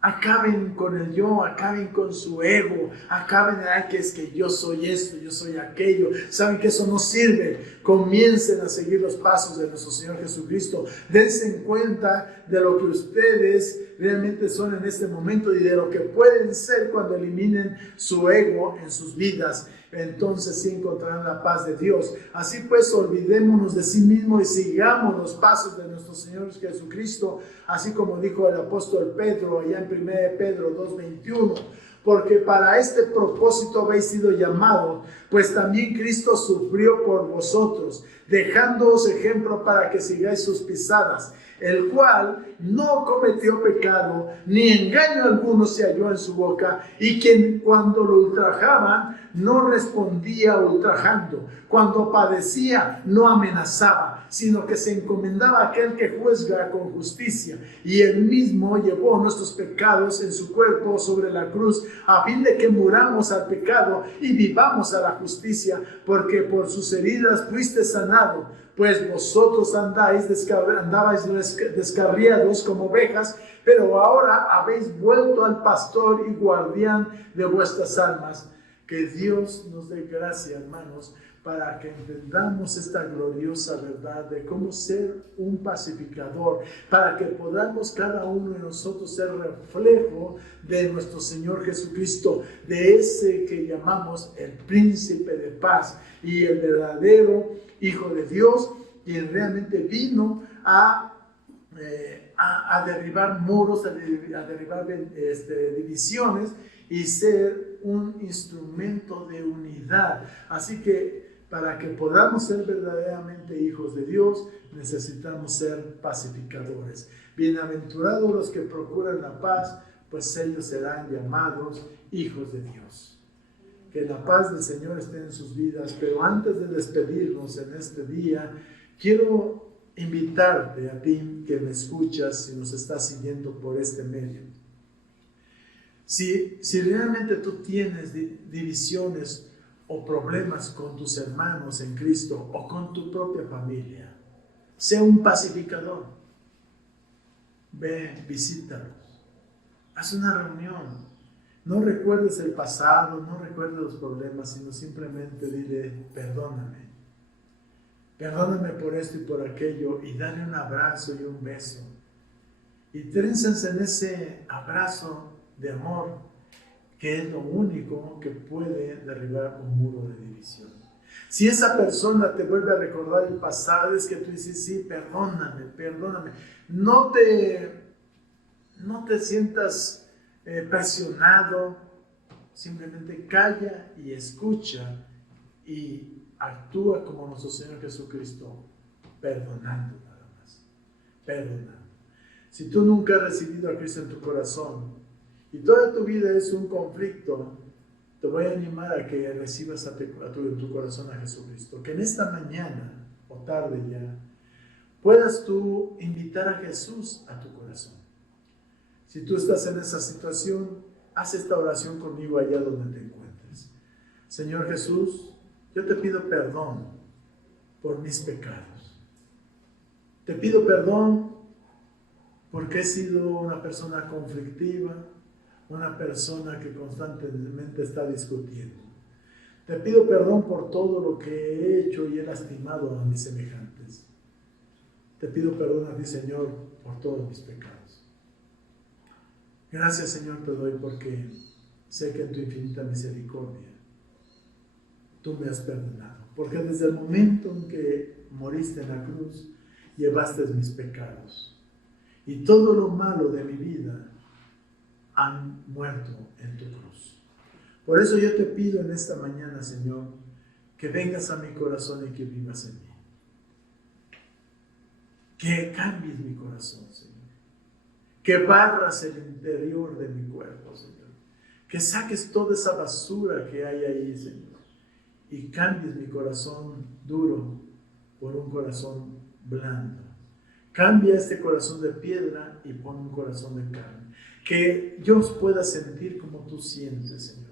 Acaben con el yo, acaben con su ego, acaben que es que yo soy esto, yo soy aquello. Saben que eso no sirve. Comiencen a seguir los pasos de nuestro Señor Jesucristo. Dense cuenta de lo que ustedes realmente son en este momento y de lo que pueden ser cuando eliminen su ego en sus vidas. Entonces sí encontrarán la paz de Dios. Así pues, olvidémonos de sí mismo y sigamos los pasos de nuestro Señor Jesucristo, así como dijo el apóstol Pedro allá en 1 Pedro 2:21. Porque para este propósito habéis sido llamados, pues también Cristo sufrió por vosotros, dejándoos ejemplo para que sigáis sus pisadas, el cual no cometió pecado, ni engaño alguno se halló en su boca, y quien cuando lo ultrajaban, no respondía ultrajando, cuando padecía, no amenazaba, sino que se encomendaba a aquel que juzga con justicia, y él mismo llevó nuestros pecados en su cuerpo sobre la cruz, a fin de que muramos al pecado y vivamos a la justicia, porque por sus heridas fuiste sanado. Pues vosotros andabais descarriados como ovejas, pero ahora habéis vuelto al pastor y guardián de vuestras almas. Que Dios nos dé gracia, hermanos, para que entendamos esta gloriosa verdad de cómo ser un pacificador, para que podamos cada uno de nosotros ser reflejo de nuestro Señor Jesucristo, de ese que llamamos el príncipe de paz y el verdadero Hijo de Dios, quien realmente vino a derribar muros, a derribar divisiones y ser un instrumento de unidad. Así que para que podamos ser verdaderamente hijos de Dios, necesitamos ser pacificadores. Bienaventurados los que procuran la paz, pues ellos serán llamados hijos de Dios. Que la paz del Señor esté en sus vidas, pero antes de despedirnos en este día, quiero invitarte a ti que me escuchas y nos estás siguiendo por este medio. Si realmente tú tienes divisiones o problemas con tus hermanos en Cristo o con tu propia familia, sé un pacificador. Ve, visítalos. Haz una reunión. No recuerdes el pasado, no recuerdes los problemas, sino simplemente dile, perdóname. Perdóname por esto y por aquello, y dale un abrazo y un beso. Y trénsense en ese abrazo de amor, que es lo único que puede derribar un muro de división. Si esa persona te vuelve a recordar el pasado, es que tú dices, sí, perdóname, perdóname. No te sientas presionado, simplemente calla y escucha y actúa como nuestro Señor Jesucristo, perdonando nada más, perdonando. Si tú nunca has recibido a Cristo en tu corazón y toda tu vida es un conflicto, te voy a animar a que recibas en tu corazón a Jesucristo, que en esta mañana o tarde ya puedas tú invitar a Jesús a tu corazón. Si tú estás en esa situación, haz esta oración conmigo allá donde te encuentres. Señor Jesús, yo te pido perdón por mis pecados. Te pido perdón porque he sido una persona conflictiva, una persona que constantemente está discutiendo. Te pido perdón por todo lo que he hecho y he lastimado a mis semejantes. Te pido perdón a ti, Señor, por todos mis pecados. Gracias, Señor, te doy porque sé que en tu infinita misericordia tú me has perdonado, porque desde el momento en que moriste en la cruz, llevaste mis pecados y todo lo malo de mi vida han muerto en tu cruz. Por eso yo te pido en esta mañana, Señor, que vengas a mi corazón y que vivas en mí. Que cambies mi corazón, Señor. Que barras el interior de mi cuerpo, Señor. Que saques toda esa basura que hay ahí, Señor. Y cambies mi corazón duro por un corazón blando. Cambia este corazón de piedra y pon un corazón de carne. Que yo pueda sentir como tú sientes, Señor.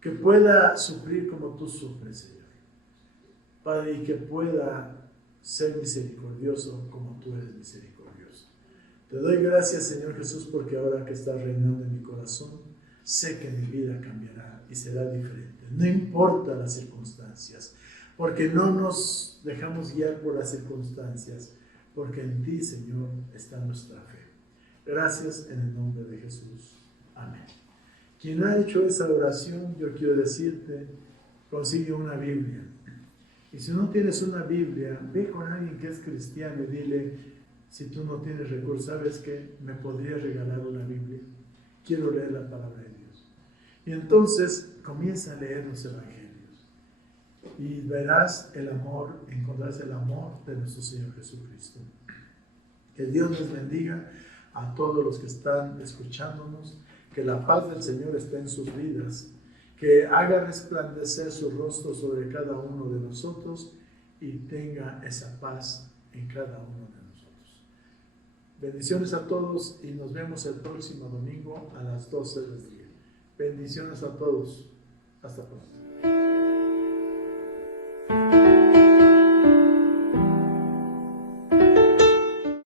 Que pueda sufrir como tú sufres, Señor. Padre, y que pueda ser misericordioso como tú eres misericordioso. Te doy gracias, Señor Jesús, porque ahora que estás reinando en mi corazón, sé que mi vida cambiará y será diferente. No importa las circunstancias, porque no nos dejamos guiar por las circunstancias, porque en ti, Señor, está nuestra fe. Gracias en el nombre de Jesús. Amén. Quien ha hecho esa oración, yo quiero decirte, consigue una Biblia. Y si no tienes una Biblia, ve con alguien que es cristiano y dile, si tú no tienes recursos, ¿sabes qué? ¿Me podrías regalar una Biblia? Quiero leer la palabra de Dios. Y entonces comienza a leer los evangelios. Y verás el amor, encontrarás el amor de nuestro Señor Jesucristo. Que Dios les bendiga a todos los que están escuchándonos. Que la paz del Señor esté en sus vidas. Que haga resplandecer su rostro sobre cada uno de nosotros y tenga esa paz en cada uno de nosotros. Bendiciones a todos y nos vemos el próximo domingo a las 12 del día. Bendiciones a todos. Hasta pronto.